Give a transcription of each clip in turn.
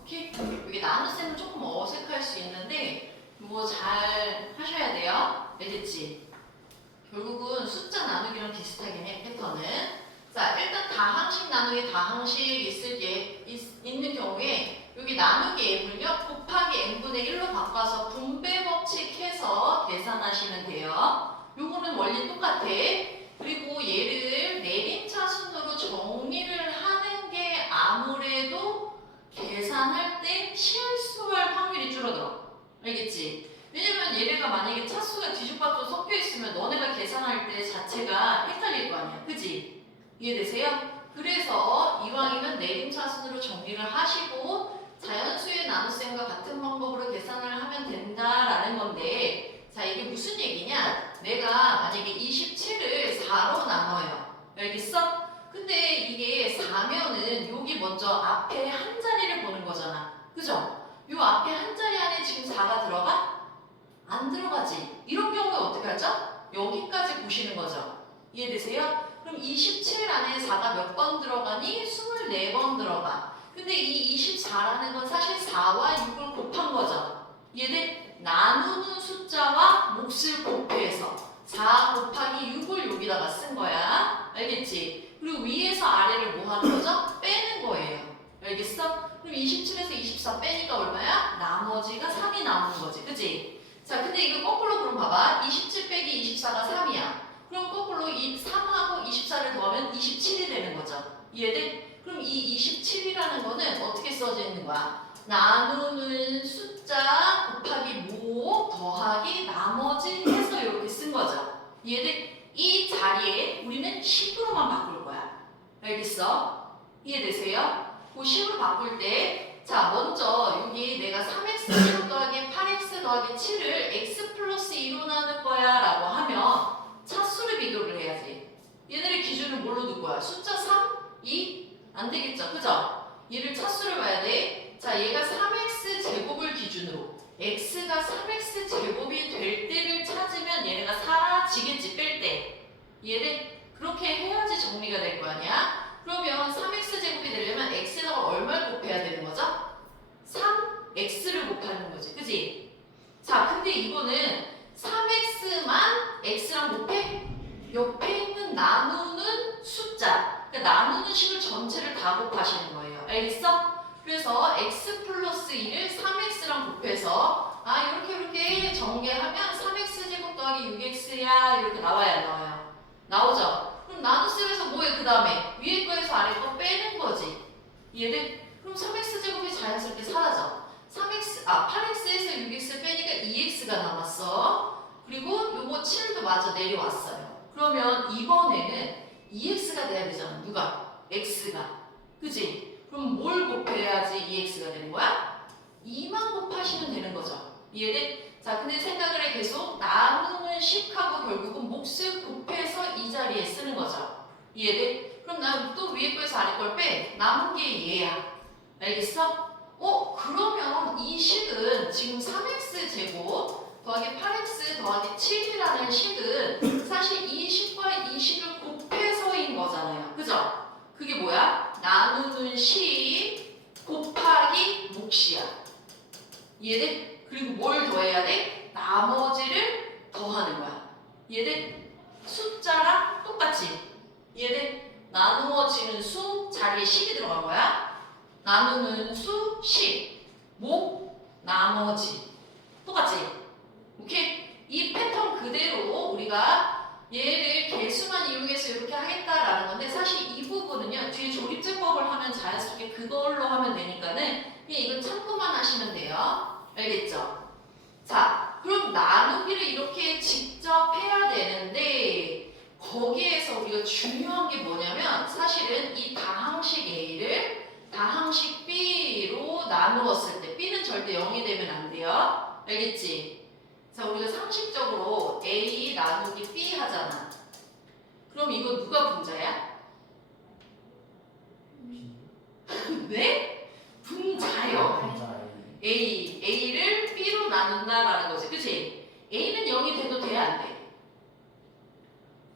오케이? 여기 나눗셈은 조금 어색할 수 있는데 뭐 잘 하셔야 돼요. 알겠지? 결국은 숫자 나누기랑 비슷하긴 해, 패턴은. 자, 일단 다항식 나누기 다항식 있는 경우에 여기 나누기 m을요 곱하기 n분의 1로 바꿔서 분배 법칙해서 계산하시면 돼요. 요거는 원리 똑같아. 그리고 얘를 내림차 순으로 정리를 하는 게 아무래도 계산할 때 실수할 확률이 줄어들어. 알겠지? 왜냐면 얘네가 만약에 차수가 뒤죽박죽 섞여 있으면 너네가 계산할 때 자체가 헷갈릴 거 아니야. 그지? 이해되세요? 그래서 이왕이면 내림차순으로 정리를 하시고 자연수의 나눗셈과 같은 방법으로 계산을 하면 된다라는 건데, 자, 이게 무슨 얘기냐? 내가 만약에 27을 4로 나눠요. 알겠어? 근데 이게 4면은 여기 먼저 앞에 한 자리를 보는 거잖아. 그죠? 요 앞에 한 자리 안에 지금 4가 들어가? 안 들어가지. 이런 경우에 어떻게 하죠? 여기까지 보시는 거죠. 이해되세요? 그럼 27 안에 4가 몇 번 들어가니? 24번 들어가. 근데 이 24라는 건 사실 4와 6을 곱한 거죠. 이해돼? 나누는 숫자와 몫을 곱해서 4 곱하기 6을 여기다가 쓴 거야. 알겠지? 그리고 위에서 아래를 뭐 하는 거죠? 빼는 거예요. 알겠어? 그럼 27에서 24 빼니까 얼마야? 나머지가 3이 남은 거지. 그치? 자, 근데 이거 거꾸로 그럼 봐봐. 27 빼기 24가 3이야. 그럼 거꾸로 이 3하고 24를 더하면 27이 되는 거죠. 이해돼? 그럼 이 27이라는 거는 어떻게 써져 있는 거야? 나누는 숫자 곱하기 모 더하기 나머지 해서 이렇게 쓴 거죠. 이해돼? 이 자리에 우리는 10으로만 바꿀 거야. 알겠어? 이해되세요? 그 10으로 바꿀 때, 자, 먼저 여기 내가 3x 더하기 8x 더하기 7을 x 플러스 2로 나눌 거야 라고 하면 차수를 비교를 해야지. 얘네를 기준을 뭘로 둘 거야? 숫자 3? 2? 안 되겠죠? 그죠? 얘를 차수를 봐야 돼. 자, 얘가 3x 제곱을 기준으로 x가 3x 제곱이 될 때를 찾으면 얘네가 사라지겠지, 뺄 때. 얘를 그렇게 해야지 정리가 될 거 아니야? 그러면 3x 제곱이 되려면 x에다가 얼마를 곱해야 되는 거죠? 3x를 곱하는 거지. 그지? 자, 근데 이거는 3x만 x랑 곱해? 옆에 있는 나누는 숫자, 그러니까 나누는 식을 전체를 다 곱하시는 거예요. 알겠어? 그래서 x 플러스 2를 3x랑 곱해서 이렇게 전개하면 3x 제곱 더하기 6x야 이렇게 나와야 안 나와요? 나오죠? 그럼 나눗셈에서 뭐해? 그 다음에 위에 거에서 아래 거 빼는 거지. 이해돼? 그럼 3x 제곱이 자연스럽게 사라져. 8x에서 6x 빼니까 2x가 남았어. 그리고 요거 7도 마저 내려왔어요. 그러면 이번에는 2x가 돼야 되잖아. 누가? x가. 그지? 그럼 뭘 곱해야지 2x가 되는 거야? 2만 곱하시면 되는 거죠. 이해돼? 자, 근데 생각을 해. 계속 나누는 식하고 결국은 몫을 곱해서 이 자리에 쓰는 거죠. 이해돼? 그럼 난 또 위에 거에서 아래 걸 빼. 남은 게 얘야. 알겠어? 그러면 이 식은 지금 3x 제곱 더하기 8x 더하기 7이라는 식은 사실 이 식과 이 식을 곱해서인 거잖아요. 그죠? 그게 뭐야? 나누는 식 곱하기 몫이야. 이해돼? 그리고 뭘 더해야 돼? 나머지를 더하는 거야. 이해돼? 숫자랑 똑같이. 이해돼? 나누어지는 수 자리에 식이 들어간 거야. 나누는 수, 식, 목, 나머지. 똑같지? 오케이? 이 패턴 그대로 우리가 얘를 개수만 이용해서 이렇게 하겠다라는 건데, 사실 이 부분은요, 뒤에 조립제법을 하면 자연스럽게 그걸로 하면 되니까는 그냥 이건 참고만 하시면 돼요. 알겠죠? 자, 그럼 나누기를 이렇게 직접 해야 되는데, 거기에서 우리가 중요한 게 뭐냐면, 사실은 이 다항식 A를 다항식 B로 나누었을 때 B는 절대 0이 되면 안 돼요. 알겠지? 자, 우리가 상식적으로 A 나누기 B 하잖아. 그럼 이거 누가 분자야? 네? 분자요. A를 B로 나눈다라는 거지. 그치? A는 0이 돼도 돼, 안 돼?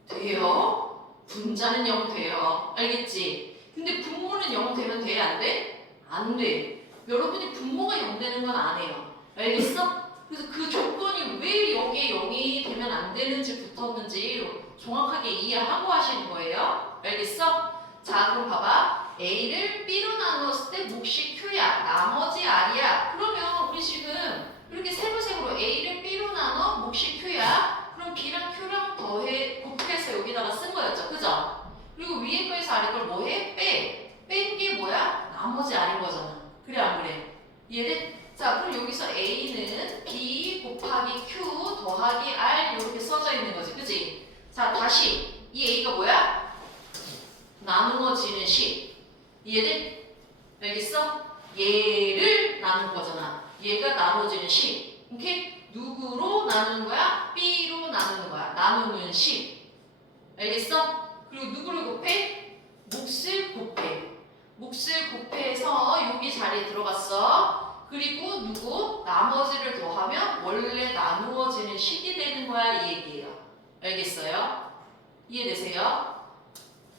돼요? 분자는 0 돼요. 알겠지? 근데 분모는 0 되면 돼? 안 돼? 안 돼. 여러분이 분모가 0 되는 건 안 해요. 알겠어? 그래서 그 조건이 왜 여기에 0이 되면 안 되는지 붙었는지 정확하게 이해하고 하시는 거예요. 알겠어? 자, 그럼 봐봐. A를 B로 나눴을 때 몫이 Q야. 나머지 R이야. 그러면 우리 지금 이렇게 세부색으로 A를 B로 나눠 몫이 Q야. 그럼 B랑 Q랑 더해 곱해서 여기다가 쓴 거였죠. 그죠? 그리고 위에 거에서 아래 걸 뭐해? 빼. 뺀 게 뭐야? 나머지 R인 거잖아. 그래 안 그래? 이해돼? 자, 그럼 여기서 A는 B 곱하기 Q 더하기 R 이렇게 써져 있는 거지. 그지? 자, 다시 이 A가 뭐야? 나누어지는 식. 이해돼? 알겠어? 얘를 나눈 거잖아. 얘가 나눠지는 식. 오케이? 누구로 나누는 거야? B로 나누는 거야. 나누는 식. 알겠어? 그리고 누구를 곱해? 몫을 곱해. 몫을 곱해서 여기 자리에 들어갔어. 그리고 누구? 나머지를 더하면 원래 나누어지는 식이 되는 거야. 이 얘기예요. 알겠어요? 이해되세요?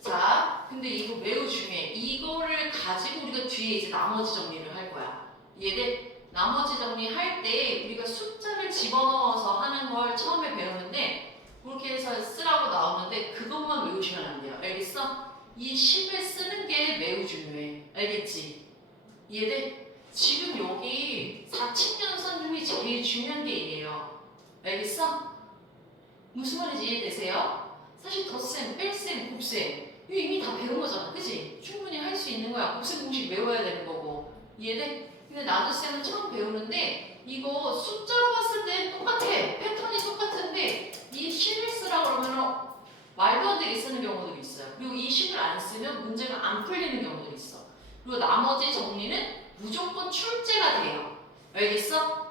자, 근데 이거 매우 중요해. 이거를 가지고 우리가 뒤에 이제 나머지 정리를 할 거야. 이해돼? 나머지 정리할 때 우리가 숫자를 집어넣어서 하는 걸 처음에 배우는데 그렇게 해서 쓰라고 나오는데 그것만 외우시면 안 돼요. 알겠어? 이 식을 쓰는 게 매우 중요해. 알겠지? 이해돼? 지금 여기 4층연선 중에 제일 중요한 게 이래요. 알겠어? 무슨 말인지 이해되세요? 사실 덧셈, 뺄셈, 곱셈 이거 이미 다 배운 거잖아. 그치? 충분히 할 수 있는 거야. 곱셈 공식 외워야 되는 거고. 이해돼? 근데 나눗셈은 처음 배우는데 이거 숫자로 봤을 때 똑같아. 패턴이 똑같은데 이 식을 쓰라 그러면 말도 안 되게 쓰는 경우들이 있어요. 그리고 이 식을 안 쓰면 문제가 안 풀리는 경우들이 있어. 그리고 나머지 정리는 무조건 출제가 돼요. 알겠어?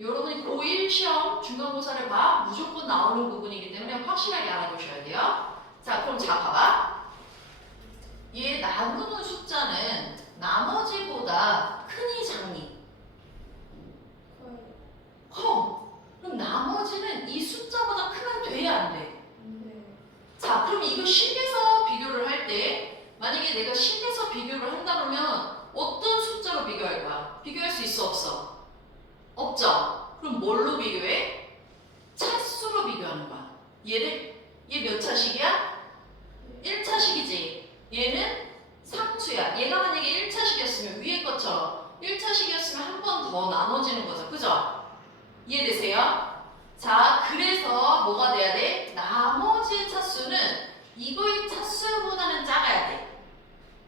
여러분이 고1 시험 중간고사를 봐 무조건 나오는 부분이기 때문에 확실하게 알아두셔야 돼요. 자, 그럼 자 봐봐. 얘 나누는 숫자는 나머지보다 크니 작니? 커. 그럼 나머지는 이 숫자보다 크면 돼야 안 돼? 자, 그럼 이거 식에서 비교를 할 때 만약에 내가 식에서 비교를 한다 그러면 어떤 숫자로 비교할 거야? 비교할 수 있어 없어? 없죠? 그럼 뭘로 비교해? 차수로 비교하는 거야. 얘를? 얘 몇 차식이야? 1차식이지. 얘는 상수야. 얘가 만약에 1차식이었으면 위에 것처럼 1차식이었으면 한 번 더 나눠지는 거죠. 그죠? 이해되세요? 자, 그래서 뭐가 돼야 돼? 나머지의 차수는 이거의 차수보다는 작아야 돼.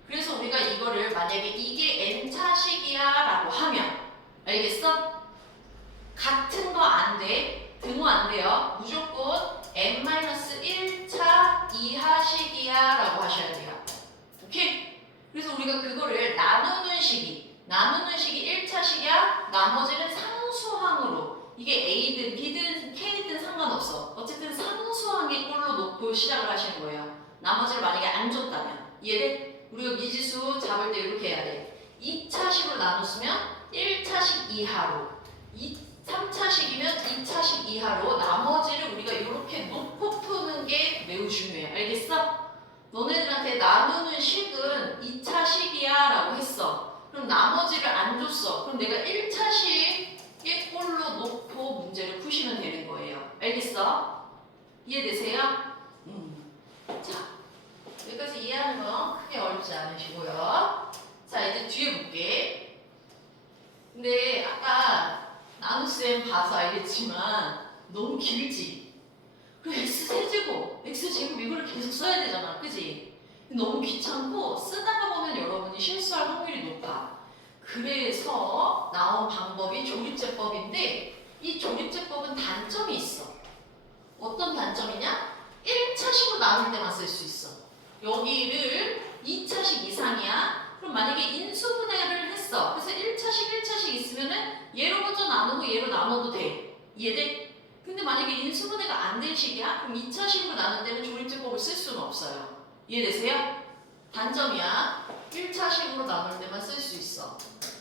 그래서 우리가 이거를 만약에 이게 n차식이야 라고 하면 알겠어? 같은 거 안 돼. 등호 안 돼요. 무조건 n-1차 이하식이야 라고 하셔야 돼요. 오케이? 그래서 우리가 그거를 나누는 식이 1차식이야. 나머지는 상수항으로 이게 A든 B든 K든 상관없어. 어쨌든 상수항의 꼴로 놓고 시작을 하시는 거예요. 나머지를 만약에 안 줬다면 이해돼? 우리가 미지수 잡을 때 이렇게 해야 돼. 2차식으로 나눴으면 1차식 이하로 3차식이면 2차식 이하로 나머지를 우리가 이렇게 놓고 푸는 게 매우 중요해. 알겠어? 너네들한테 나누는 식은 2차식이야 라고 했어. 그럼 나머지를 안 줬어. 그럼 내가 1차식의 꼴로 놓고 문제를 푸시면 되는 거예요. 알겠어? 이해되세요? 자, 여기까지 이해하는 건 크게 어렵지 않으시고요. 자, 이제 뒤에 볼게. 근데 아까 나눗셈 봐서 알겠지만 너무 길지? 그리고 x세제곱, x제곱 이거를 계속 써야 되잖아. 그지? 너무 귀찮고 쓰다가 보면 여러분이 실수할 확률이 높아. 그래서 나온 방법이 조립제법인데 이 조립제법은 단점이 있어. 어떤 단점이냐? 1차식으로 나눌 때만 쓸 수 있어. 여기를 2차식 이상이야. 그럼 만약에 인수분해를 했어. 그래서 1차식 있으면은 얘로 먼저 나누고 얘로 나눠도 돼. 이해돼? 근데 만약에 인수분해가 안 된 식이야? 그럼 2차식으로 나눌 때는 조립제법을 쓸 수는 없어요. 이해되세요? 단점이야. 1차식으로 나눌 때만 쓸 수 있어.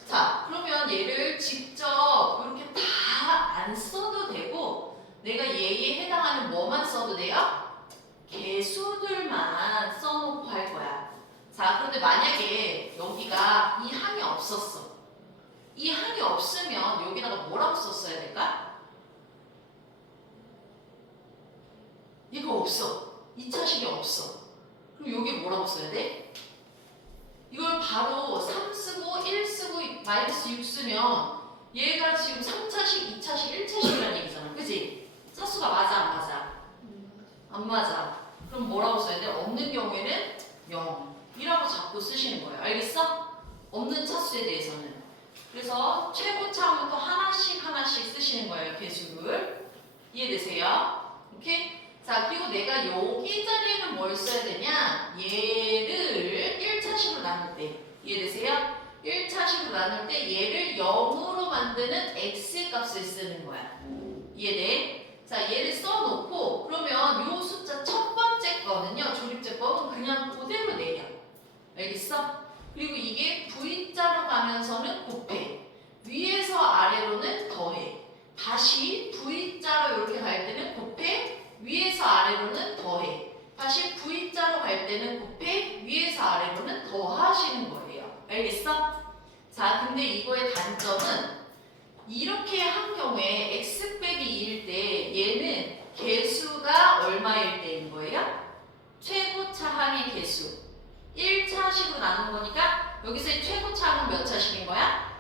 자, 그러면 얘를 직접 이렇게 다 안 써도 되고 내가 얘에 해당하는 뭐만 써도 돼요? 개수들만 써놓고 할 거야. 자, 그런데 만약에 여기가 이 항이 없었어. 이 항이 없으면 여기다가 뭐라고 썼어야 될까? 얘가 없어. 2차식이 없어. 그럼 여기 뭐라고 써야 돼? 이걸 바로 3 쓰고 1 쓰고 마이너스 6 쓰면 얘가 지금 3차식, 2차식, 1차식이라는 얘기잖아. 그치? 차수가 맞아, 안 맞아? 안 맞아. 그럼 뭐라고 써야 돼? 없는 경우에는 0이라고 자꾸 쓰시는 거예요. 알겠어? 없는 차수에 대해서는. 그래서 최고차부터 하나씩 쓰시는 거예요. 개수를. 이해되세요? 오케이? 자, 그리고 내가 여기 자리에는 뭘 써야 되냐? 얘를 1차식으로 나눌 때. 이해되세요? 1차식으로 나눌 때 얘를 0으로 만드는 x 값을 쓰는 거야. 이해돼? 자, 얘를 써놓고 그러면 요 숫자 첫 번째 거는요. 조립제법은 그냥 그대로 내려. 알겠어? 그리고 이게 V자로 가면서는 곱해. 위에서 아래로는 더해. 다시 V자로 이렇게 갈 때는 곱해. 위에서 아래로는 더해. 다시 V자로 갈 때는 곱해. 위에서 아래로는 더하시는 거예요. 알겠어? 자, 근데 이거의 단점은 이렇게 한 경우에 x 빼기 2일 때 얘는 개수가 얼마일 때인 거예요? 최고차 항의 개수 1차식으로 나눈 거니까 여기서의 최고차 항은 몇 차식인 거야?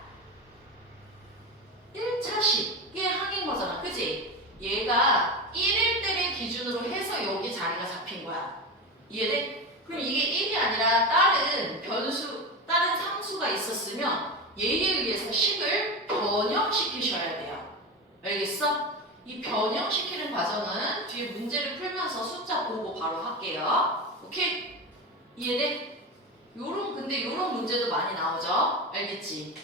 1차식의 항인 거잖아. 그치? 얘가 1일 때를 기준으로 해서 여기 자리가 잡힌 거야. 이해돼? 그럼 이게 1이 아니라 다른 상수가 있었으면 얘에 의해서 식을 변형시키셔야 돼요. 알겠어? 이 변형시키는 과정은 뒤에 문제를 풀면서 숫자 보고 바로 할게요. 오케이? 이해돼? 근데 요런 문제도 많이 나오죠? 알겠지?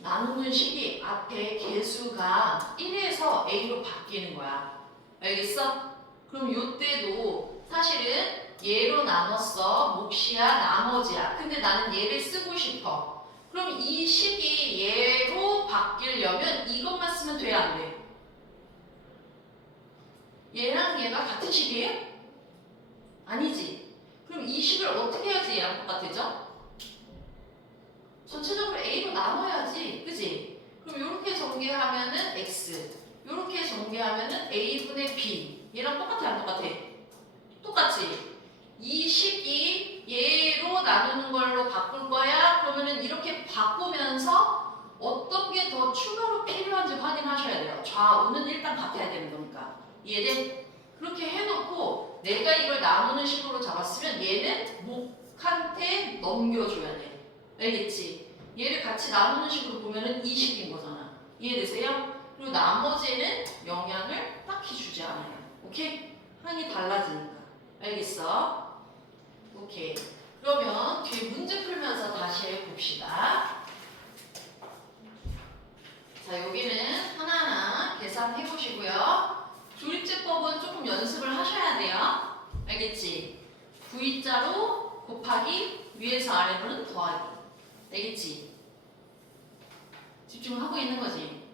나누는 식이 앞에 개수가 1에서 a로 바뀌는 거야. 알겠어? 그럼 요때도 사실은 얘로 나눴어. 몫이야, 나머지야. 근데 나는 얘를 쓰고 싶어. 그럼 이 식이 얘로 바뀌려면 이것만 쓰면 돼, 안 돼? 얘랑 얘가 같은 식이에요? 아니지. 그럼 이 식을 어떻게 해야지 얘랑 똑같아져? 전체적으로 a로 나눠야지. 그지? 그럼 이렇게 전개하면은 x, 이렇게 전개하면은 a분의 b. 얘랑 똑같아, 안 똑같아? 똑같지? 이 식이 얘로 나누는 걸로 바꿀 거야? 그러면은 이렇게 바꾸면서 어떤 게 더 추가로 필요한지 확인하셔야 돼요. 좌우는 일단 같아야 되는 거니까. 이해돼? 그렇게 해놓고 내가 이걸 나누는 식으로 잡았으면 얘는 목한테 넘겨줘야 돼. 알겠지? 얘를 같이 나누는 식으로 보면은 이 식인 거잖아. 이해되세요? 그리고 나머지는 영향을 딱히 주지 않아요. 오케이? 항이 달라지니까. 알겠어? 오케이. 그러면 뒤에 문제 풀면서 다시 해봅시다. 자, 여기는 하나하나 계산해 보시고요. 조립제법은 조금 연습을 하셔야 돼요. 알겠지? V자로 곱하기 위에서 아래로는 더하기. 알겠지? 집중하고 있는 거지?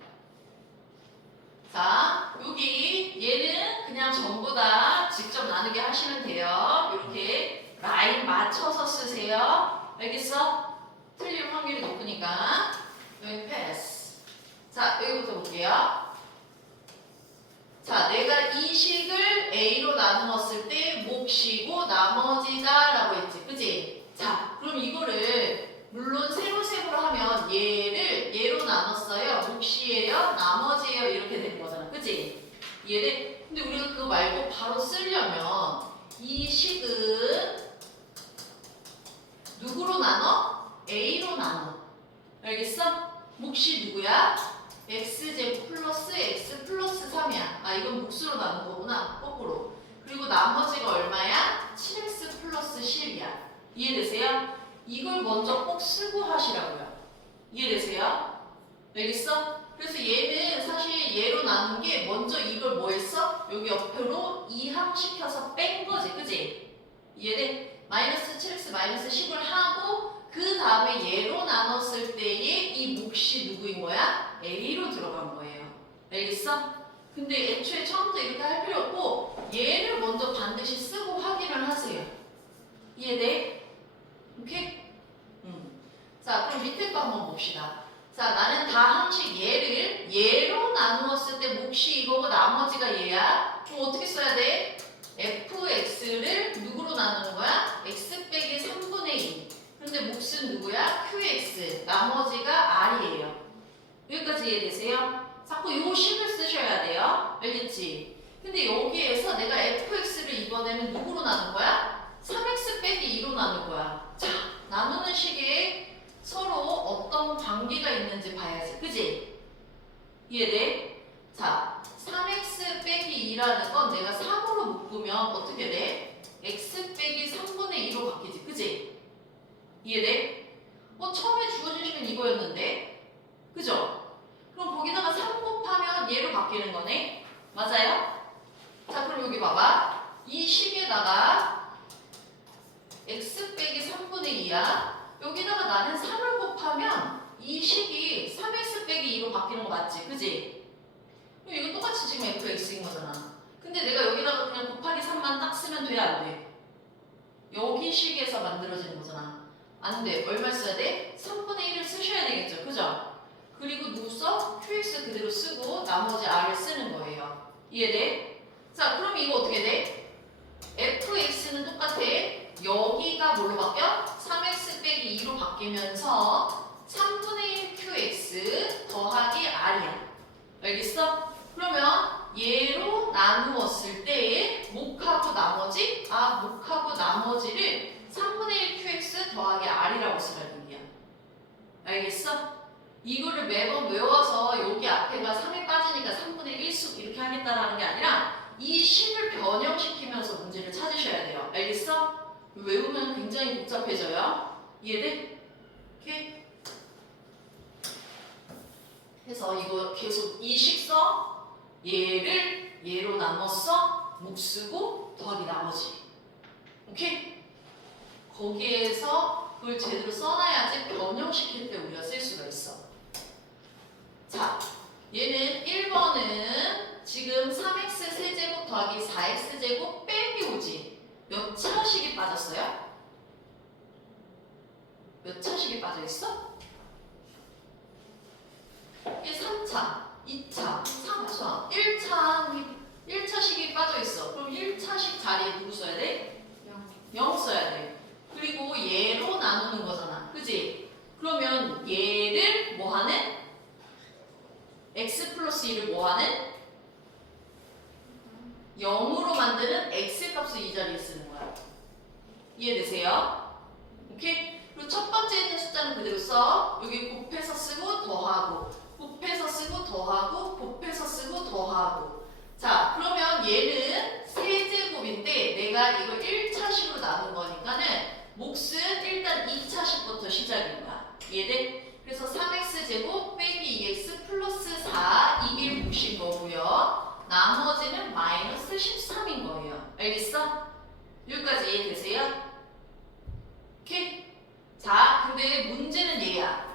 자, 여기 얘는 그냥 전부 다 직접 나누게 하시면 돼요. 이렇게 라인 맞춰서 쓰세요. 알겠어? 틀릴 확률이 높으니까. 여기 패스. 자, 여기부터 볼게요. 자, 내가 이 식을 A로 나누었을 때 몫이고 나머지다 라고 했지. 그치? 자, 그럼 이거를 물론 세로로 하면 얘로 나눴어요. 몫이에요. 나머지예요. 이렇게 되는 거잖아. 그치? 이해돼? 근데 우리가 그거 말고 바로 쓰려면 이 식은 누구로 나눠? A로 나눠. 알겠어? 몫이 누구야? x제곱 플러스 x 플러스 3이야. 아, 이건 몫으로 나눈 거구나. 거꾸로. 그리고 나머지가 얼마야? 7x 플러스 10이야. 이해되세요? 이걸 먼저 꼭 쓰고 하시라고요. 이해되세요? 알겠어? 그래서 얘는 사실 얘로 나눈 게 먼저 이걸 뭐 했어? 여기 옆으로 이항시켜서 뺀 거지. 그지? 이해돼? 마이너스 7x 마이너스 10을 하고 그 다음에 얘로 나눴을 때의 이 몫이 누구인 거야? A로 들어간 거예요. 알겠어? 근데 애초에 처음부터 이렇게 할 필요 없고 얘를 먼저 반드시 쓰고 확인을 하세요. 이해돼? 오케이? 자, 그럼 밑에 거 한번 봅시다. 자, 나는 다 항식 얘를 얘로 나누었을 때 몫이 이거고 나머지가 얘야. 그럼 어떻게 써야 돼? fx를 누구로 나누는 거야? x 빼기 3분의 2. 근데 몫은 누구야? qx. 나머지가 r이에요. 여기까지 이해되세요? 자꾸 요 식을 쓰셔야 돼요. 알겠지? 근데 여기에서 내가 fx를 이번에는 누구로 나눈 거야? 3x 빼기 2로 나눌 거야. 자, 나누는 식에 서로 어떤 관계가 있는지 봐야지. 그지? 이해돼? 자, 3x 빼기 2라는 건 내가 3으로 묶으면 어떻게 돼? x 빼기 3분의 2로 바뀌지. 그지? 이해돼? 처음에 주어진 식은 이거였는데? 그죠? 그럼 거기다가 3 곱하면 얘로 바뀌는 거네? 맞아요? 자, 그럼 여기 봐봐. 이 식에다가 x 빼기 3분의 2야. 여기다가 나는 3을 곱하면 이 식이 3x 빼기 2로 바뀌는 거 맞지? 그지? 이거 똑같이 지금 fx인 거잖아. 근데 내가 여기다가 그냥 곱하기 3만 딱 쓰면 돼? 안 돼? 여기 식에서 만들어지는 거잖아. 안 돼. 얼마 써야 돼? 3분의 1을 쓰셔야 되겠죠? 그죠? 그리고 누구 써? qx 그대로 쓰고 나머지 r을 쓰는 거예요. 이해돼? 자, 그럼 이거 어떻게 돼? fx는 똑같아. 여기가 뭘로 바뀌어? 3x 빼기 2로 바뀌면서 3분의 1 qx 더하기 r이야. 알겠어? 그러면 얘로 나누었을 때 목하고 나머지, 목하고 나머지를 3분의 1 qx 더하기 r이라고 쓰라는 얘기야. 알겠어? 이거를 매번 외워서 여기 앞에가 3이 빠지니까 3분의 1수 이렇게 하겠다라는 게 아니라 이 식을 변형시키면서 문제를 찾으셔야 돼요. 알겠어? 외우면 굉장히 복잡해져요. 이해돼? 오케이? 해서 이거 계속 이 식 써. 얘를 얘로 나눴어. 목 쓰고 더하기 나머지. 오케이? 거기에서 그걸 제대로 써놔야지 변형시킬 때 우리가 쓸 수가 있어. 자, 얘는 1번은 지금 3x 세제곱 더하기 4x 제곱 빼기 5지. 몇 차식이 빠졌어요? 몇 차식이 빠져있어? 이게 3차, 2차, 3차, 1차식이 빠져있어. 그럼 1차식 자리에 누구 써야 돼? 0 써야 돼. 그리고 얘로 나누는 거잖아. 그지? 그러면 얘를 뭐하는? x 플러스 2를 뭐하는? 0으로 만드는 x 값을 이 자리에 쓰는 거야. 이해되세요? 오케이? 그리고 첫 번째 있는 숫자는 그대로 써. 여기 곱해서 쓰고 더하고, 곱해서 쓰고 더하고, 곱해서 쓰고 더하고. 자, 그러면 얘는 세제곱인데 내가 이걸 1차식으로 나눈 거니까는 몫은 일단 2차식부터 시작인 거야. 이해돼? 그래서 3x 제곱 빼기 2x 플러스 4 이게 몫인 거고요. 나머지는 마이너스 13인 거예요. 알겠어? 여기까지 이해되세요? 오케이? 자, 근데 문제는 얘야.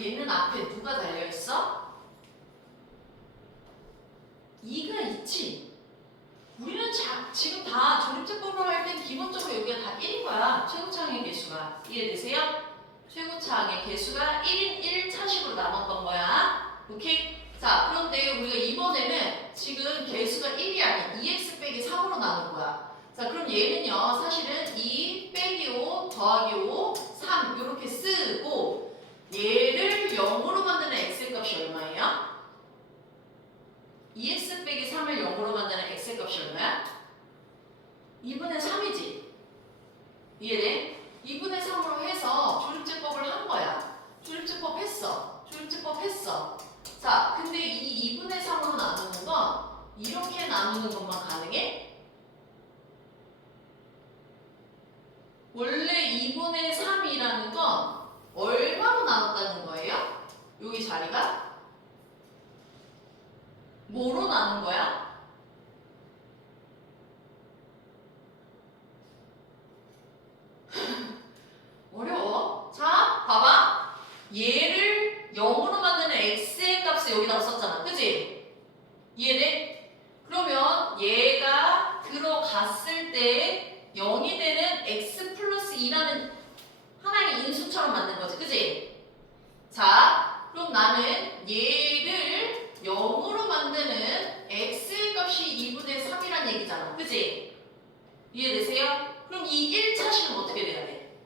얘는 앞에 누가 달려있어? 2가 있지? 우리는 지금 다 조립제법을 할 땐 기본적으로 여기가 다 1인 거야. 최고차항의 개수가. 이해되세요? 최고차항의 개수가 1인 1차식으로 나눴던 거야. 오케이? 자, 그런데 우리가 이번에는 지금 개수가 1이 아닌 2x 빼기 3으로 나눈 거야. 자, 그럼 얘는요, 사실은 2 빼기 5 더하기 5, 3 이렇게 쓰고 얘를 0으로 만드는 x값이 얼마예요? 2x 빼기 3을 0으로 만드는 x값이 얼마야? 2분의 3이지. 이해돼? 2분의 3으로 해서 조립제법을 한 거야. 조립제법 했어. 조립제법 했어. 자, 근데 이 2분의 3으로 나누는 건 이렇게 나누는 것만 가능해? 원래 2분의 3이라는 건 얼마로 나눴다는 거예요? 여기 자리가? 뭐로 나눈 거야? 어려워. 자, 봐봐. 얘를 0으로 만드는 x의 값을 여기다가 썼잖아. 그지? 이해돼? x 플러스 2라는 하나의 인수처럼 만든 거지. 그지? 자, 그럼 나는 얘를 0으로 만드는 x의 값이 2분의 3이란 얘기잖아. 그지? 이해되세요? 그럼 이 1차식은 어떻게 돼야 돼?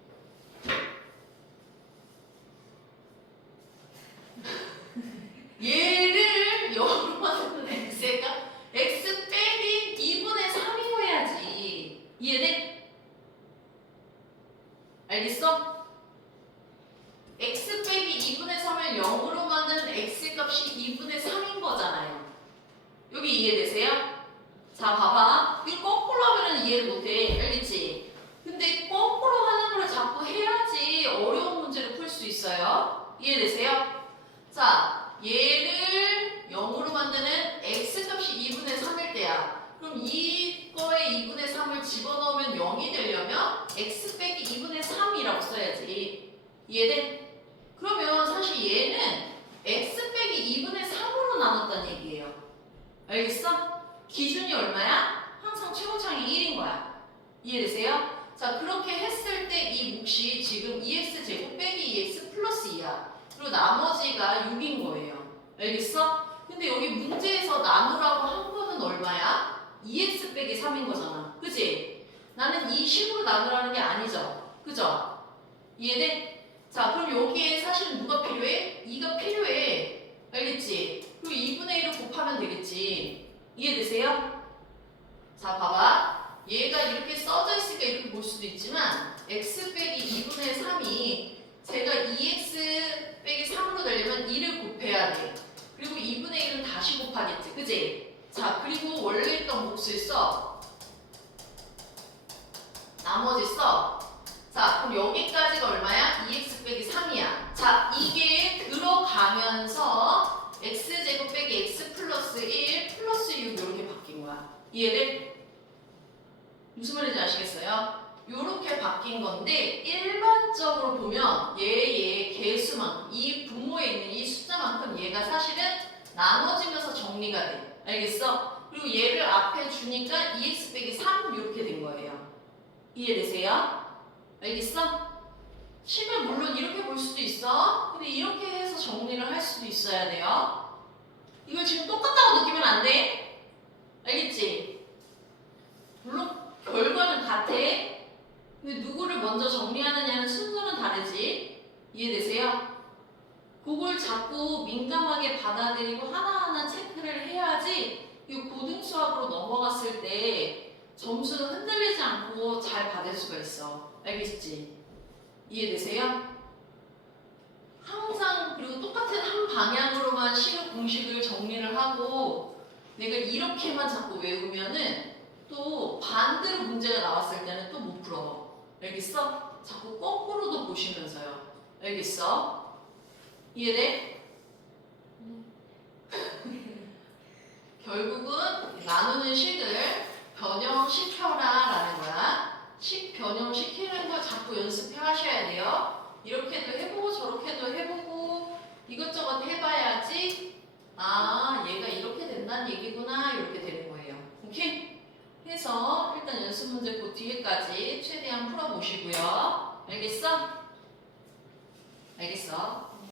얘를 0으로 만드는 x의 값 x 빼기 2분의 3이고 해야지. 이해돼? 알겠어? x 빼기 2분의 3을 0으로 만드는 x 값이 2분의 3인 거잖아요. 여기 이해되세요? 자, 봐봐. 이거 거꾸로 하면 이해를 못해. 알겠지? 근데 거꾸로 하는 걸 자꾸 해야지 어려운 문제를 풀 수 있어요. 이해되세요? 자, 얘를 0으로 만드는 x 값이 2분의 3일 때야. 그럼 이거에 2분의 3을 집어넣으면 0이 되려면 x 빼기 2분의 3이라고 써야지. 이해돼? 그러면 사실 얘는 x 빼기 2분의 3으로 나눴다는 얘기예요. 알겠어? 기준이 얼마야? 항상 최고창이 1인 거야. 이해되세요? 자, 그렇게 했을 때 이 몫이 지금 2x제곱 빼기 2x 플러스 2야. 그리고 나머지가 6인 거예요. 알겠어? 근데 여기 문제에서 나누라고 한 거는 얼마야? 2x 빼기 3인 거잖아. 그치? 나는 이 식으로 나누라는 게 아니죠. 그죠? 이해돼? 자, 그럼 여기에 사실 누가 필요해? 2가 필요해. 알겠지? 그리고 2분의 1을 곱하면 되겠지. 이해되세요? 자, 봐봐. 얘가 이렇게 써져 있으니까 이렇게 볼 수도 있지만 x 빼기 2분의 3이 제가 2x 빼기 3으로 되려면 2를 곱해야 돼. 그리고 2분의 1은 다시 곱하겠지. 그지? 자, 그리고 원래 있던 몫을 써. 나머지 써. 자, 그럼 여기까지가 얼마야? 2x 빼기 3이야. 자, 이게 들어가면서 x제곱 빼기 x 플러스 1 플러스 6 이렇게 바뀐 거야. 이해돼? 무슨 말인지 아시겠어요? 이렇게 바뀐 건데 일반적으로 보면 얘의 개수만큼 이 분모에 있는 이 숫자만큼 얘가 사실은 나눠지면서 정리가 돼. 알겠어? 그리고 얘를 앞에 주니까 2x 빼기 3 이렇게 된 거예요. 이해되세요? 알겠어? 식을 물론 이렇게 볼 수도 있어. 근데 이렇게 해서 정리를 할 수도 있어야 돼요. 이걸 지금 똑같다고 느끼면 안 돼. 알겠지? 물론 결과는 같아. 근데 누구를 먼저 정리하느냐는 순서는 다르지. 이해되세요? 그걸 자꾸 민감하게 받아들이고 하나하나 체크를 해야지 이 고등수학으로 넘어갔을 때 점수는 흔들리지 않고 잘 받을 수가 있어. 알겠지? 이해되세요? 항상 그리고 똑같은 한 방향으로만 식의 공식을 정리를 하고 내가 이렇게만 자꾸 외우면은 또 반대로 문제가 나왔을 때는 또 못 풀어. 알겠어? 자꾸 거꾸로도 보시면서요. 알겠어? 이해돼? 결국은 나누는 식을 변형시켜라 라는 거야. 식 변형시키는 거 자꾸 연습해 하셔야 돼요. 이렇게도 해보고 저렇게도 해보고 이것저것 해봐야지 아 얘가 이렇게 된다는 얘기구나 이렇게 되는 거예요. 오케이? 해서 일단 연습 문제 그 뒤에까지 최대한 풀어보시고요. 알겠어? 알겠어?